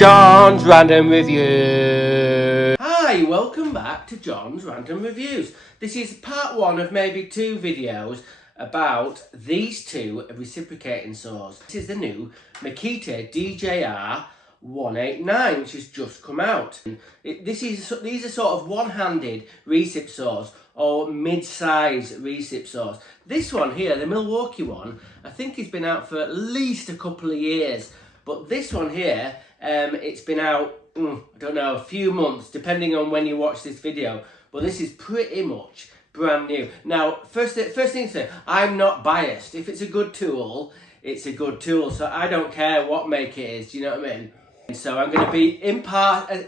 John's Random Review. Hi, welcome back to John's Random Reviews. This is part one of maybe two videos about these two reciprocating saws. This is the new Makita DJR 189, which has just come out. These are sort of one-handed recip saws or mid-size recip saws. This one here, the Milwaukee one, I think it's been out for at least a couple of years. But this one here, it's been out, I don't know, a few months, depending on when you watch this video. But this is pretty much brand new. Now, first thing to say, I'm not biased. If it's a good tool, it's a good tool. So I don't care what make it is, do you know what I mean? So I'm going to be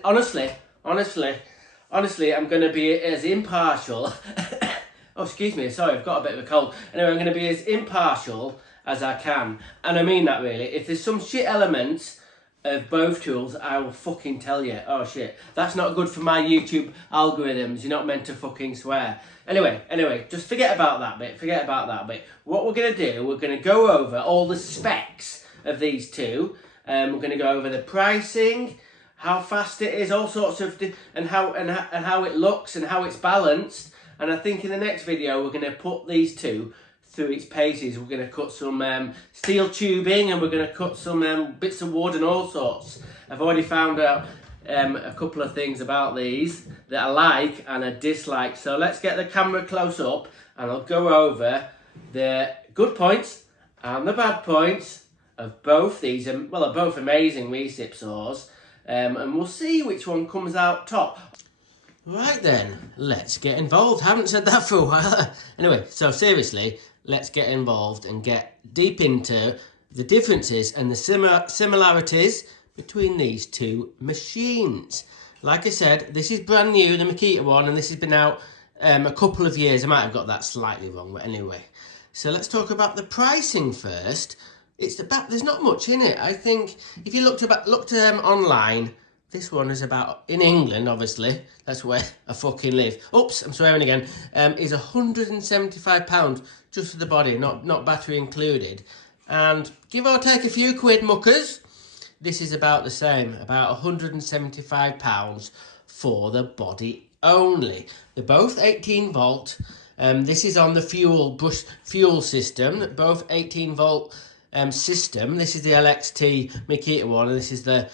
honestly, I'm going to be as impartial. Oh, excuse me, sorry, I've got a bit of a cold. Anyway, I'm going to be as impartial as I can, and I mean that really. If there's some shit elements of both tools, I will fucking tell you. Oh shit, that's not good for my YouTube algorithms. You're not meant to fucking swear. Anyway, just forget about that bit. What we're gonna do, we're gonna go over all the specs of these two. We're gonna go over the pricing, how fast it is, all sorts of, and how it looks and how it's balanced. And I think in the next video, we're gonna put these two through its paces. We're going to cut some steel tubing, and we're going to cut some bits of wood and all sorts. I've already found out a couple of things about these that I like and I dislike. So let's get the camera close up and I'll go over the good points and the bad points of both these. Well, they're both amazing recip saws, and we'll see which one comes out top. Right then, let's get involved. Haven't said that for a while. Anyway, so seriously, let's get involved and get deep into the differences and the similarities between these two machines. Like I said, this is brand new, the Makita one, and this has been out a couple of years. I might have got that slightly wrong, but anyway. So let's talk about the pricing first. There's not much in it. I think if you looked online, this one is about, in England, obviously, that's where I fucking live. Oops, I'm swearing again. Is £175 just for the body, not battery included. And give or take a few quid, muckers, this is about the same, about £175 for the body only. They're both 18 volt. This is on the fuel system, both 18 volt system. This is the LXT Makita one, and this is the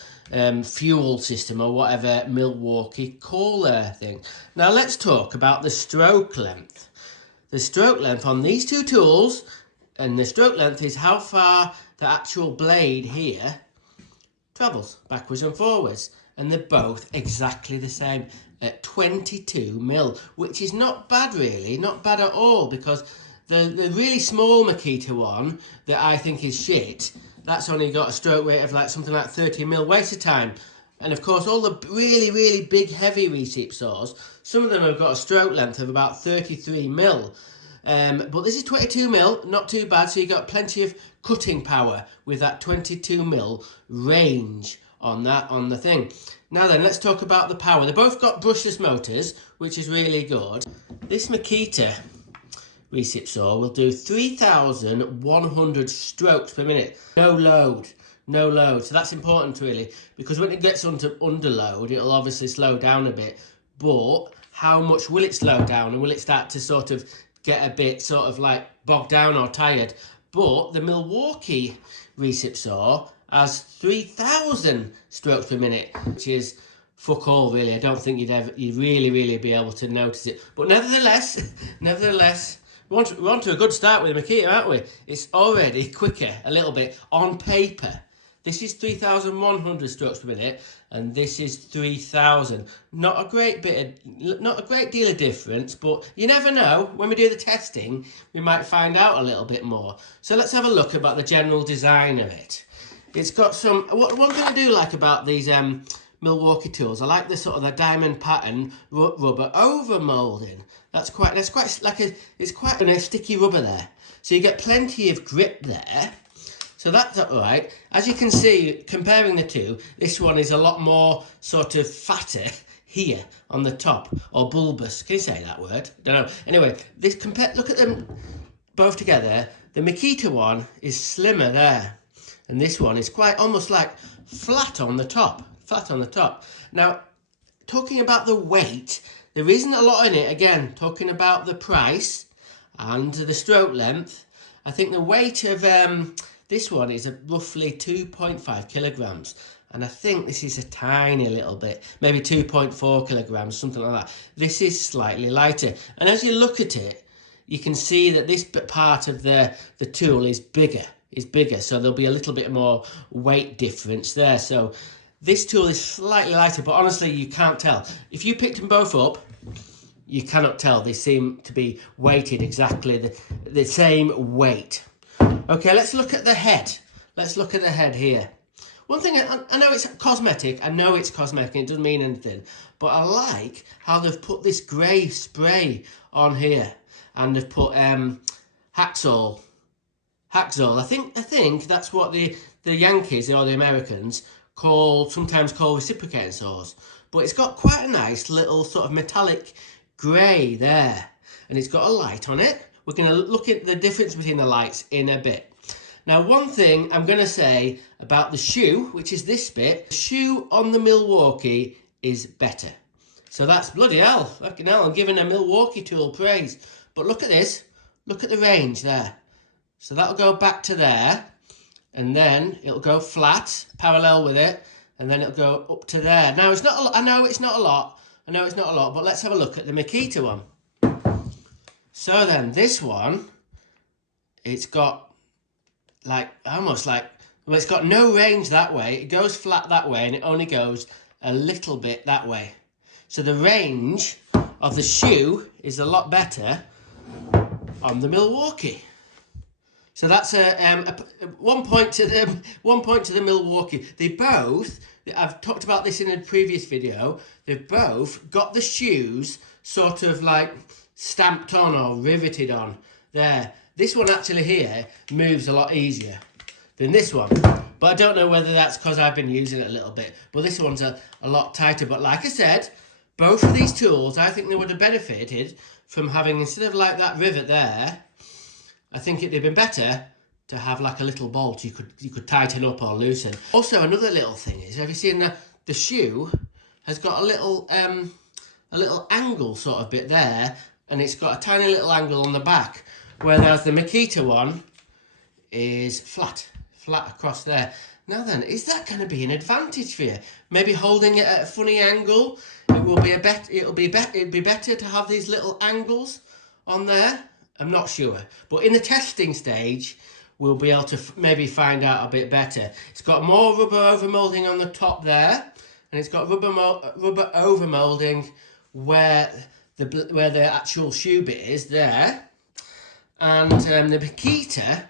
fuel system, or whatever Milwaukee call their thing. Now let's talk about the stroke length. The stroke length on these two tools, and the stroke length is how far the actual blade here travels backwards and forwards, and they're both exactly the same at 22 mil, which is not bad really, not bad at all, because the really small Makita one that I think is shit, that's only got a stroke rate of like something like 30 mil waste of time. And of course, all the really big heavy recip saws, some of them have got a stroke length of about 33 mil. But this is 22 mil, not too bad. So you got plenty of cutting power with that 22 mil range on the thing. Now then, let's talk about the power. They both got brushless motors, which is really good. This Makita recip saw will do 3,100 strokes per minute. No load. So that's important really, because when it gets under load, it'll obviously slow down a bit. But how much will it slow down, and will it start to sort of get a bit sort of like bogged down or tired? But the Milwaukee recip saw has 3,000 strokes per minute, which is fuck all really. I don't think you'd really be able to notice it. But nevertheless, we're on to a good start with the Makita, aren't we? It's already quicker a little bit on paper. This is 3,100 strokes per minute, and this is 3,000. Not a great deal of difference, but you never know. When we do the testing, we might find out a little bit more. So let's have a look about the general design of it. It's got some. One thing I do like about these Milwaukee tools, I like the sort of the diamond pattern rubber over moulding. That's quite like it's quite a sticky rubber there. So you get plenty of grip there. So that's all right. As you can see, comparing the two, this one is a lot more sort of fatter here on the top, or bulbous. Can you say that word? Don't know. Anyway, look at them both together. The Makita one is slimmer there. and this one is quite almost like flat on the top. Now, talking about the weight, there isn't a lot in it. Again, talking about the price and the stroke length, I think the weight of this one is roughly 2.5 kilograms. And I think this is a tiny little bit, maybe 2.4 kilograms, something like that. This is slightly lighter. And as you look at it, you can see that this part of the tool is bigger. So there'll be a little bit more weight difference there. So this tool is slightly lighter, but honestly, you can't tell. If you picked them both up, you cannot tell. They seem to be weighted exactly the same weight. Okay, let's look at the head. Let's look at the head here. One thing, I know it's cosmetic, it doesn't mean anything, but I like how they've put this grey spray on here, and they've put Hacksaw. I think that's what the Yankees or the Americans sometimes call reciprocating saws, but it's got quite a nice little sort of metallic grey there, and it's got a light on it. We're going to look at the difference between the lights in a bit. Now, one thing I'm going to say about the shoe, which is this bit, the shoe on the Milwaukee is better. So that's bloody hell. Fucking hell, I'm giving a Milwaukee tool praise. But look at this. Look at the range there. So that'll go back to there, and then it'll go flat, parallel with it, and then it'll go up to there. Now, it's not. I know it's not a lot, but let's have a look at the Makita one. So then, this one, it's got it's got no range that way. It goes flat that way, and it only goes a little bit that way. So the range of the shoe is a lot better on the Milwaukee. So that's one point to the Milwaukee. They both, I've talked about this in a previous video, they've both got the shoes sort of like stamped on or riveted on there. This one actually here moves a lot easier than this one. But I don't know whether that's because I've been using it a little bit. But this one's a lot tighter. But like I said, both of these tools, I think they would have benefited from having, instead of like that rivet there, I think it'd have been better to have like a little bolt you could tighten up or loosen. Also, another little thing is, have you seen the shoe has got a little angle sort of bit there, and it's got a tiny little angle on the back, whereas the Makita one is flat across there. Now then, is that going to be an advantage for you? Maybe holding it at a funny angle, it'd be better to have these little angles on there. I'm not sure, but in the testing stage, we'll be able to maybe find out a bit better. It's got more rubber overmolding on the top there, and it's got rubber overmolding where the actual shoe bit is there. And the Makita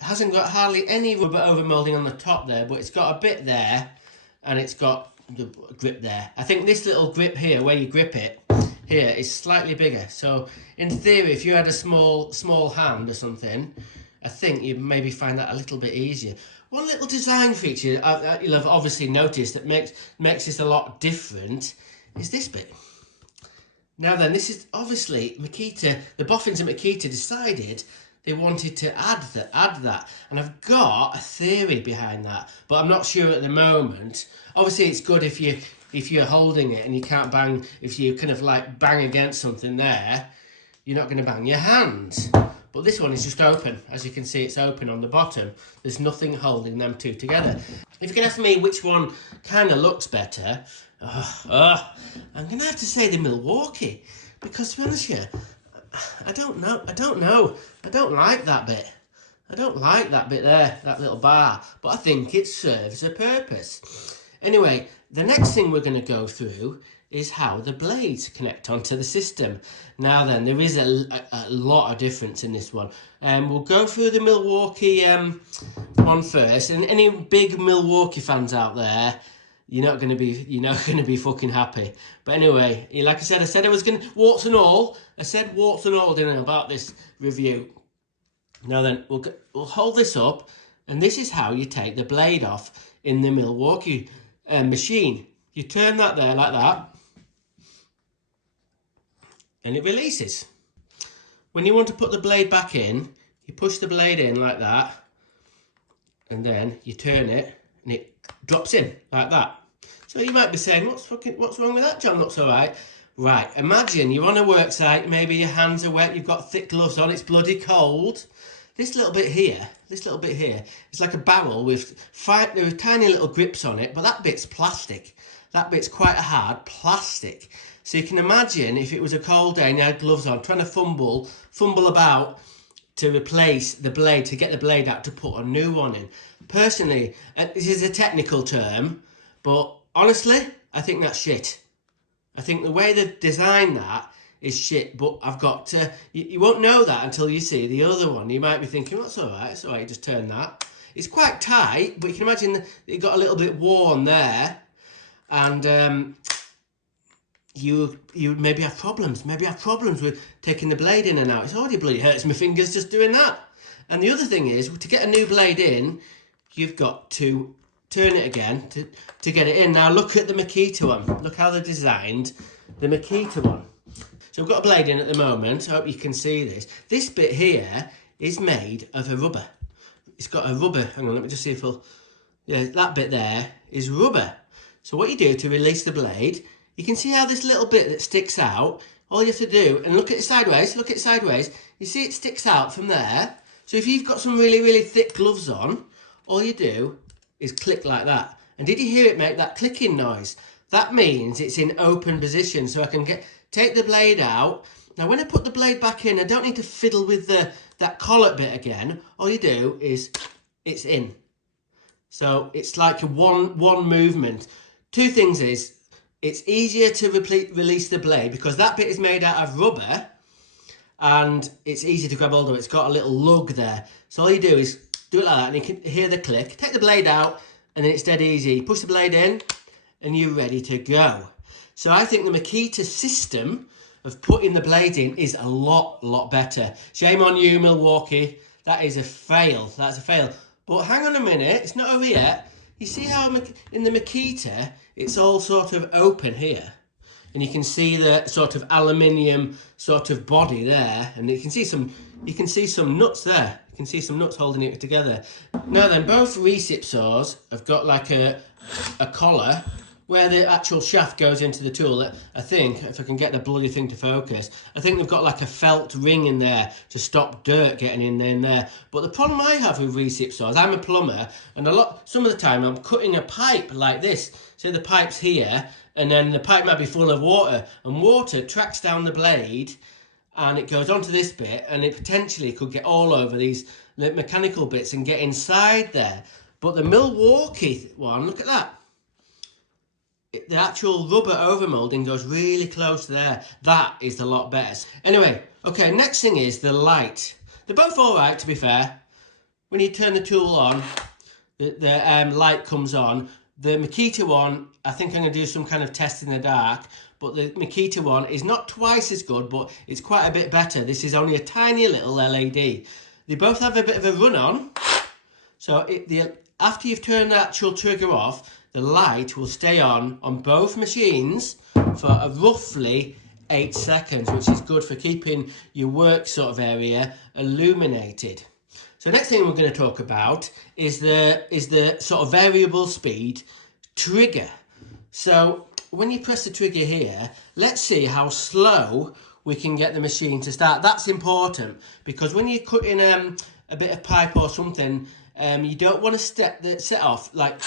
hasn't got hardly any rubber overmolding on the top there, but it's got a bit there, and it's got the grip there. I think this little grip here, where you grip it, here is slightly bigger. So in theory, if you had a small hand or something, I think you'd maybe find that a little bit easier. One little design feature you'll have obviously noticed that makes this a lot different is this bit. Now then, this is obviously Makita, the boffins at Makita decided they wanted to add that. And I've got a theory behind that, but I'm not sure at the moment. Obviously, it's good if you're holding it and you can't bang, if you kind of like bang against something there, you're not going to bang your hands. But this one is just open. As you can see, it's open on the bottom. There's nothing holding them two together. If you can ask me which one kind of looks better, I'm going to have to say the Milwaukee. Because to be honest with you, I don't know. I don't like that bit. I don't like that bit there, that little bar. But I think it serves a purpose. Anyway, the next thing we're going to go through is how the blades connect onto the system. Now then, there is a lot of difference in this one. We'll go through the Milwaukee one first. And any big Milwaukee fans out there, you're not going to be fucking happy. But anyway, like I said I was going to, warts and all, didn't I, about this review. Now then, we'll hold this up, and this is how you take the blade off in the Milwaukee machine. You turn that there like that, and it releases. When you want to put the blade back in, you push the blade in like that, and then you turn it and it drops in like that. So you might be saying, what's wrong with that, John? Looks all right. Right, imagine you're on a work site, maybe your hands are wet, you've got thick gloves on, it's bloody cold. This little bit here, it's like a barrel with there are tiny little grips on it, but that bit's plastic. That bit's quite a hard plastic. So you can imagine if it was a cold day and you had gloves on, trying to fumble about to replace the blade, to get the blade out, to put a new one in. Personally, this is a technical term, but honestly, I think that's shit. I think the way they've designed that is shit, but I've got to... You won't know that until you see the other one. You might be thinking, well, that's all right, it's all right, just turn that. It's quite tight, but you can imagine that it got a little bit worn there, and you maybe have problems with taking the blade in and out. It's already bloody hurts my fingers just doing that. And the other thing is, to get a new blade in, you've got to turn it again to get it in. Now look at the Makita one. Look how they're designed the Makita one. So I've got a blade in at the moment. I hope you can see this. This bit here is made of a rubber. It's got a rubber. Hang on, let me just see if I'll... Yeah, that bit there is rubber. So what you do to release the blade, you can see how this little bit that sticks out, all you have to do, and look at it sideways, you see it sticks out from there. So if you've got some really, really thick gloves on, all you do is click like that. And did you hear it make that clicking noise? That means it's in open position, so I can take the blade out. Now when I put the blade back in, I don't need to fiddle with that collet bit again. All you do is, it's in. So it's like a one movement. Two things is, it's easier to release the blade because that bit is made out of rubber and it's easy to grab hold of. It's got a little lug there. So all you do is do it like that and you can hear the click. Take the blade out and then it's dead easy. Push the blade in and you're ready to go. So I think the Makita system of putting the blade in is a lot better. Shame on you, Milwaukee. That is a fail. That's a fail. But hang on a minute, it's not over yet. You see how in the Makita, it's all sort of open here. And you can see the sort of aluminium sort of body there. And you can see some nuts there. You can see some nuts holding it together. Now then, both Recip saws have got like a collar where the actual shaft goes into the tool. I think, if I can get the bloody thing to focus, I think they've got like a felt ring in there to stop dirt getting in there. But the problem I have with Recip saws, I'm a plumber, and some of the time I'm cutting a pipe like this. So the pipe's here, and then the pipe might be full of water, and water tracks down the blade, and it goes onto this bit, and it potentially could get all over these mechanical bits and get inside there. But the Milwaukee one, look at that. The actual rubber overmolding goes really close there. That is a lot better. Anyway, okay, next thing is the light. They're both all right, to be fair. When you turn the tool on, the light comes on. The Makita one, I think I'm going to do some kind of test in the dark, but the Makita one is not twice as good, but it's quite a bit better. This is only a tiny little LED. They both have a bit of a run on. So after you've turned the actual trigger off, the light will stay on both machines for roughly 8 seconds, which is good for keeping your work sort of area illuminated. So next thing we're going to talk about is the sort of variable speed trigger. So when you press the trigger here, let's see how slow we can get the machine to start. That's important because when you're cutting a bit of pipe or something, you don't want to set off like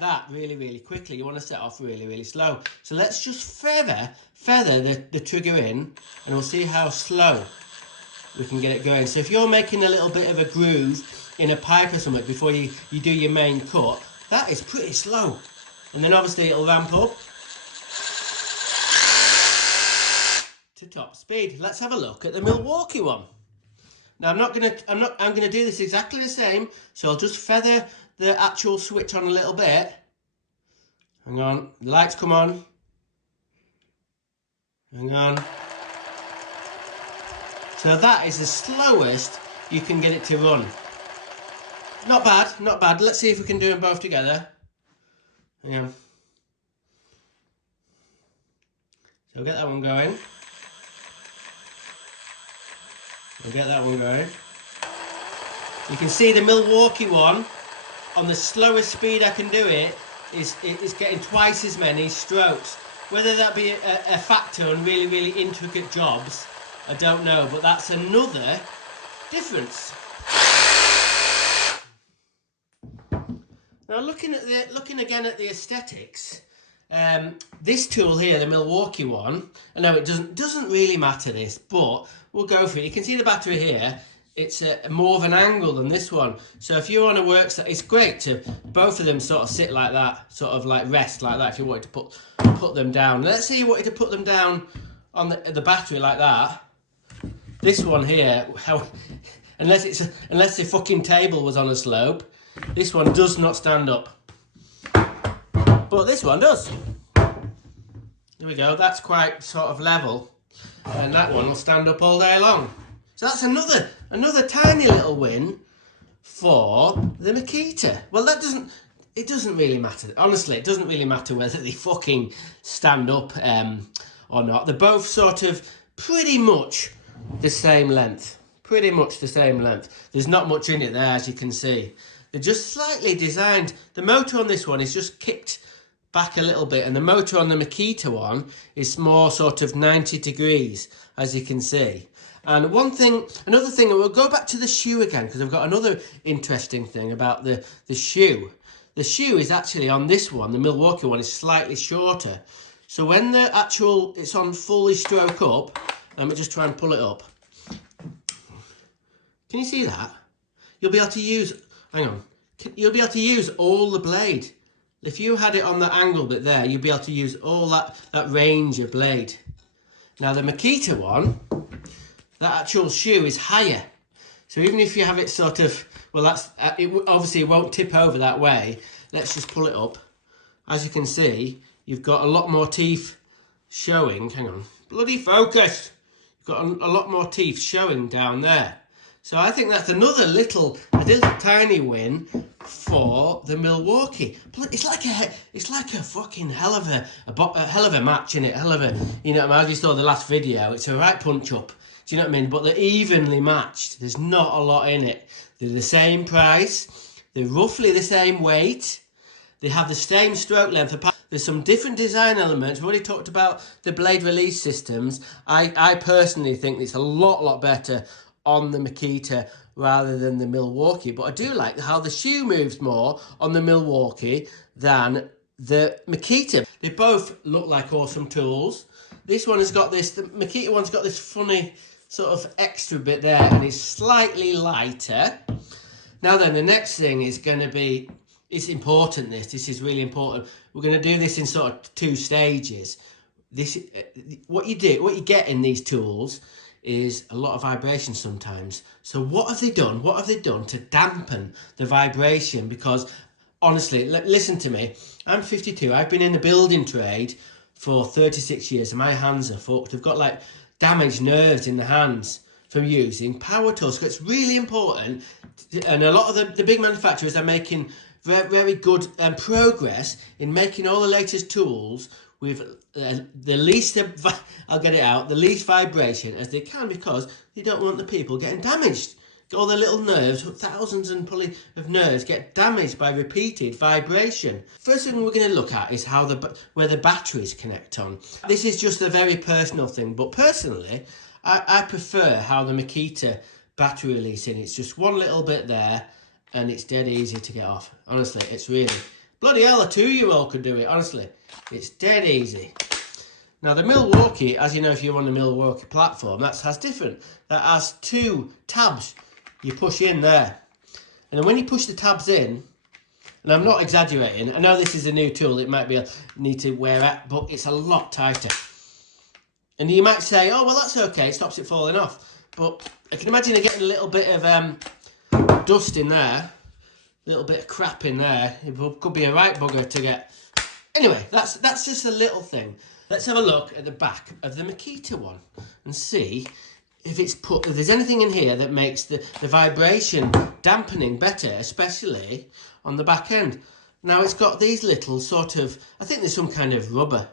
that really quickly. You want to set off really slow. So let's just feather the trigger in, and we'll see how slow we can get it going. So if you're making a little bit of a groove in a pipe or something before you do your main cut, that is pretty slow. And then obviously it'll ramp up to top speed. Let's have a look at the Milwaukee one. Now I'm gonna do this exactly the same, so I'll just feather the actual switch on a little bit. Hang on, the lights come on. Hang on. So that is the slowest you can get it to run. Not bad, not bad. Let's see if we can do them both together. Hang on. So I'll get that one going. We'll get that one going. You can see the Milwaukee one, on the slowest speed I can do it, is getting twice as many strokes. Whether that be a factor on really, really intricate jobs, I don't know, but that's another difference. Now looking again at the aesthetics, this tool here, the Milwaukee one, I know it doesn't really matter this, but we'll go for it. You can see the battery here. It's more of an angle than this one. So if you're on a workstation, it's great to both of them sort of sit like that, sort of like rest like that. If you wanted to put them down, let's say you wanted to put them down on the battery like that. This one here, unless the fucking table was on a slope, this one does not stand up. But this one does. There we go. That's quite sort of level, and that one will stand up all day long. So that's another tiny little win for the Makita. Well, it doesn't really matter. Honestly, it doesn't really matter whether they fucking stand up or not. They're both sort of pretty much the same length. Pretty much the same length. There's not much in it there, as you can see. They're just slightly designed. The motor on this one is just kicked back a little bit, and the motor on the Makita one is more sort of 90 degrees, as you can see. And another thing, we'll go back to the shoe again, because I've got another interesting thing about the shoe. The shoe is actually on this one, the Milwaukee one, is slightly shorter. So when it's on fully stroke up, let me just try and pull it up. Can you see that? You'll be able to use, hang on, you'll be able to use all the blade. If you had it on the angle bit there, you'd be able to use all that range of blade. Now the Makita one, that actual shoe is higher. So even if you have it sort of, well, obviously it won't tip over that way. Let's just pull it up. As you can see, you've got a lot more teeth showing. Hang on, bloody focus. You've got a lot more teeth showing down there. So I think that's another little tiny win for the Milwaukee. It's like a fucking hell of a match, innit? Hell of a, you know, as you saw the last video, it's a right punch up. Do you know what I mean? But they're evenly matched. There's not a lot in it. They're the same price. They're roughly the same weight. They have the same stroke length. There's some different design elements. We've already talked about the blade release systems. I personally think it's a lot better on the Makita rather than the Milwaukee. But I do like how the shoe moves more on the Milwaukee than the Makita. They both look like awesome tools. This one has got this, the Makita one's got this funny sort of extra bit there, and it's slightly lighter. Now then, the next thing is going to be, it's important, this is really important. We're going to do this in sort of 2 stages. What you get in these tools is a lot of vibration sometimes. So what have they done? What have they done to dampen the vibration? Because honestly, listen to me. I'm 52. I've been in the building trade for 36 years, and my hands are fucked. I've got like damaged nerves in the hands from using power tools. So it's really important, and a lot of the big manufacturers are making very, very good progress in making all the latest tools with the least, I'll get it out, the least vibration as they can, because they don't want the people getting damaged. All the little nerves, thousands and probably of nerves, get damaged by repeated vibration. First thing we're going to look at is where the batteries connect on. This is just a very personal thing, but personally, I prefer how the Makita battery releasing. It's just one little bit there, and it's dead easy to get off. Honestly, it's really, bloody hell, a 2-year-old could do it. Honestly, it's dead easy. Now the Milwaukee, as you know, if you're on the Milwaukee platform, that has 2 tabs. You push in there, and then when you push the tabs in, and I'm not exaggerating, I know this is a new tool, it might be need to wear out, but it's a lot tighter. And you might say, oh well, that's okay, it stops it falling off, but I can imagine getting a little bit of dust in there, a little bit of crap in there. It could be a right bugger to get. Anyway, that's just a little thing. Let's have a look at the back of the Makita one and see if there's anything in here that makes the vibration dampening better, especially on the back end. Now it's got these little sort of, I think there's some kind of rubber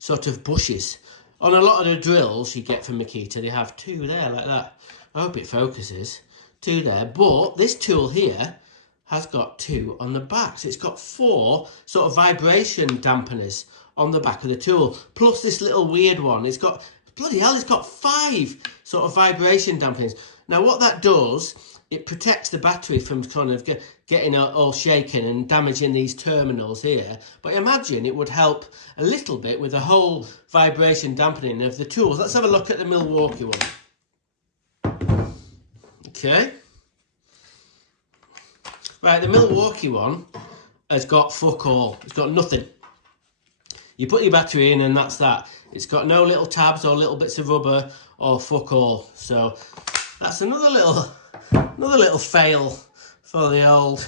sort of bushes. On a lot of the drills you get from Makita, they have 2 there like that. I hope it focuses. two there, but this tool here has got two on the back. So it's got 4 sort of vibration dampeners on the back of the tool, plus this little weird one. It's got, bloody hell, it's got 5 sort of vibration dampeners. Now what that does, it protects the battery from kind of getting all shaken and damaging these terminals here. But imagine it would help a little bit with the whole vibration dampening of the tools. Let's have a look at the Milwaukee one. Okay. Right, the Milwaukee one has got fuck all. It's got nothing. You put your battery in and that's that. It's got no little tabs or little bits of rubber or fuck all. So that's another little fail for the old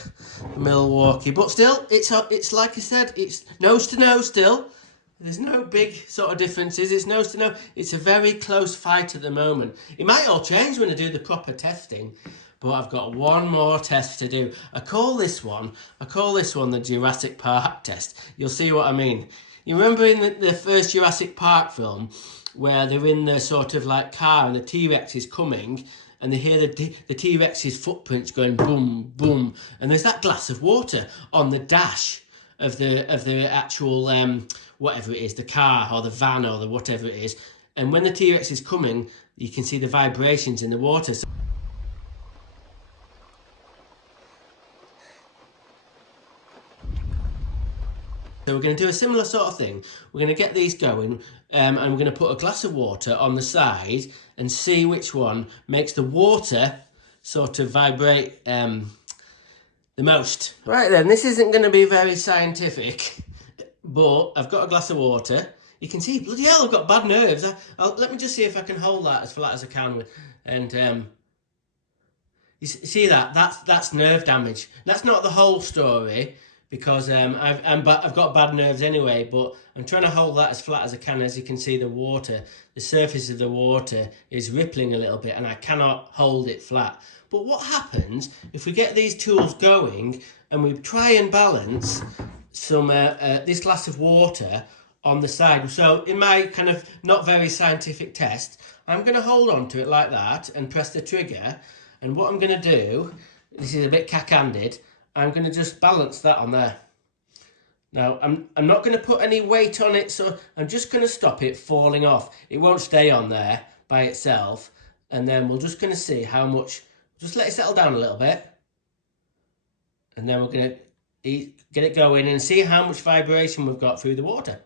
Milwaukee. But still, it's like I said, it's nose to nose still. There's no big sort of differences. It's nose to nose. It's a very close fight at the moment. It might all change when I do the proper testing. But I've got one more test to do. I call this one the Jurassic Park test. You'll see what I mean. You remember in the first Jurassic Park film where they're in the sort of like car and the T-Rex is coming and they hear the T-Rex's footprints going boom, boom. And there's that glass of water on the dash of the actual, whatever it is, the car or the van or the whatever it is. And when the T-Rex is coming, you can see the vibrations in the water. So we're going to do a similar sort of thing. We're going to get these going and we're going to put a glass of water on the side and see which one makes the water sort of vibrate the most. Right then, this isn't going to be very scientific, but I've got a glass of water. You can see, bloody hell, I've got bad nerves. Let me just see if I can hold that as flat as I can. And you see that? That's nerve damage. That's not the whole story, because I've got bad nerves anyway, but I'm trying to hold that as flat as I can. As you can see, the surface of the water is rippling a little bit and I cannot hold it flat. But what happens if we get these tools going and we try and balance some this glass of water on the side? So in my kind of not very scientific test, I'm going to hold on to it like that and press the trigger. And what I'm going to do, this is a bit cack-handed, I'm going to just balance that on there. Now, I'm not going to put any weight on it, so I'm just going to stop it falling off. It won't stay on there by itself. And then we're just going to see how much, just let it settle down a little bit. And then we're going to get it going and see how much vibration we've got through the water.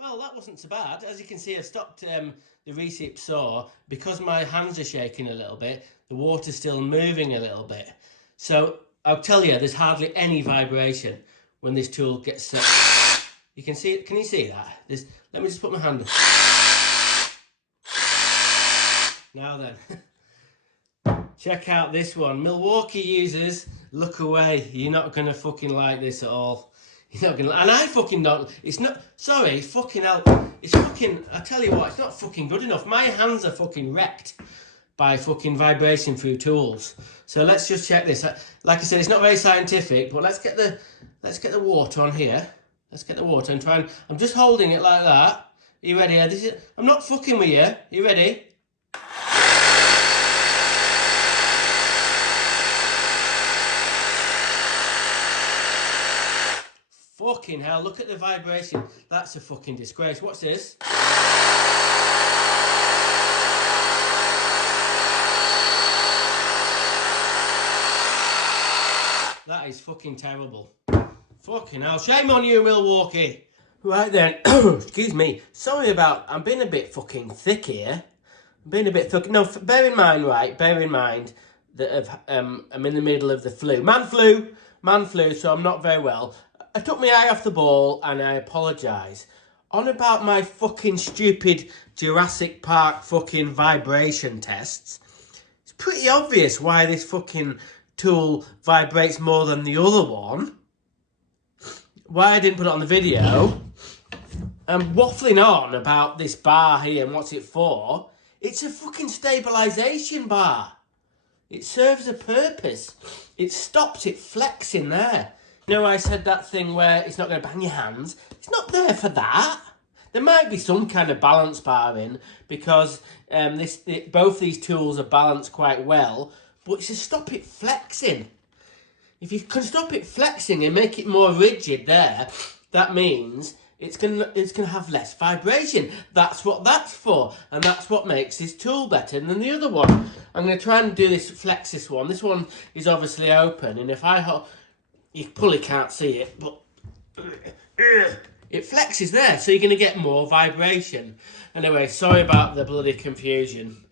Well, that wasn't so bad. As you can see, I've stopped the Recip saw. Because my hands are shaking a little bit, the water's still moving a little bit. So I'll tell you, there's hardly any vibration when this tool gets set. You can see it. Can you see that? Let me just put my hand up. Now then, check out this one. Milwaukee users, look away. You're not going to fucking like this at all. You're not gonna, and I fucking don't. It's not. Sorry, fucking hell. It's fucking. I tell you what, it's not fucking good enough. My hands are fucking wrecked by fucking vibration through tools. So let's just check this. Like I said, it's not very scientific, but let's get the water on here. Let's get the water and try and. I'm just holding it like that. Are you ready? I'm not fucking with you. Are you ready? Fucking hell, look at the vibration. That's a fucking disgrace. What's this? That is fucking terrible. Fucking hell. Shame on you, Milwaukee. Right then. Excuse me. Sorry about... I'm being a bit fucking thick here. I'm being a bit thick. No, bear in mind, right? Bear in mind that I'm in the middle of the flu. Man flu, so I'm not very well. I took my eye off the ball and I apologise. On about my fucking stupid Jurassic Park fucking vibration tests, it's pretty obvious why this fucking tool vibrates more than the other one. Why I didn't put it on the video. I'm waffling on about this bar here and what's it for. It's a fucking stabilisation bar. It serves a purpose. It stops it flexing there. You know, I said that thing where it's not going to bang your hands. It's not there for that. There might be some kind of balance bar in because both these tools are balanced quite well, but it's to stop it flexing. If you can stop it flexing and make it more rigid there, that means it's gonna have less vibration. That's what that's for, and that's what makes this tool better than the other one. I'm going to try and do this, flex this one. This one is obviously open, and if I you probably can't see it, but it flexes there, so you're going to get more vibration. Anyway, sorry about the bloody confusion.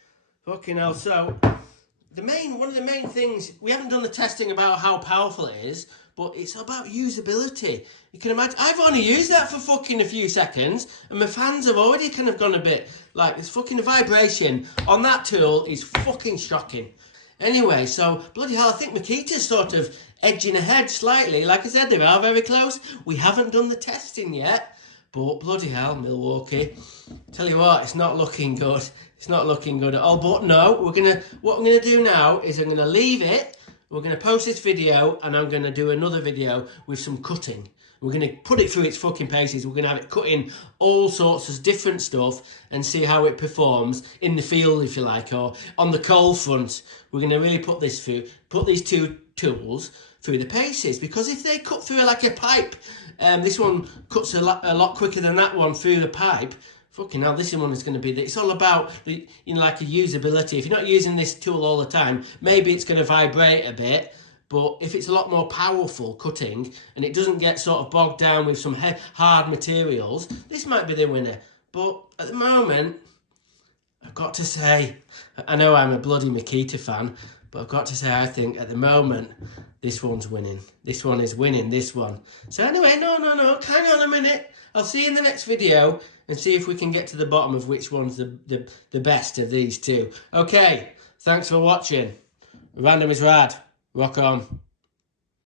Fucking hell, so one of the main things, we haven't done the testing about how powerful it is, but it's about usability. You can imagine, I've only used that for fucking a few seconds, and my fans have already kind of gone a bit, like, this fucking vibration on that tool is fucking shocking. Anyway, so, bloody hell, I think Makita's sort of edging ahead slightly. Like I said, they are very close. We haven't done the testing yet, but bloody hell, Milwaukee. Tell you what, it's not looking good. It's not looking good at all. But no, what I'm gonna do now is I'm gonna leave it. We're gonna post this video, and I'm gonna do another video with some cutting. We're gonna put it through its fucking paces. We're gonna have it cutting all sorts of different stuff and see how it performs in the field, if you like, or on the cold front. We're gonna really put these two tools through the paces, because if they cut through like a pipe, this one cuts a lot quicker than that one through the pipe. Fucking hell, this one is going to be, it's all about, like a usability. If you're not using this tool all the time, maybe it's going to vibrate a bit, but if it's a lot more powerful cutting, and it doesn't get sort of bogged down with some hard materials, this might be the winner. But at the moment, I've got to say, I know I'm a bloody Makita fan, but I've got to say, I think at the moment, this one's winning. This one is winning, this one. So anyway, no, hang on a minute. I'll see you in the next video and see if we can get to the bottom of which one's the best of these two. Okay, thanks for watching. Random is rad. Rock on.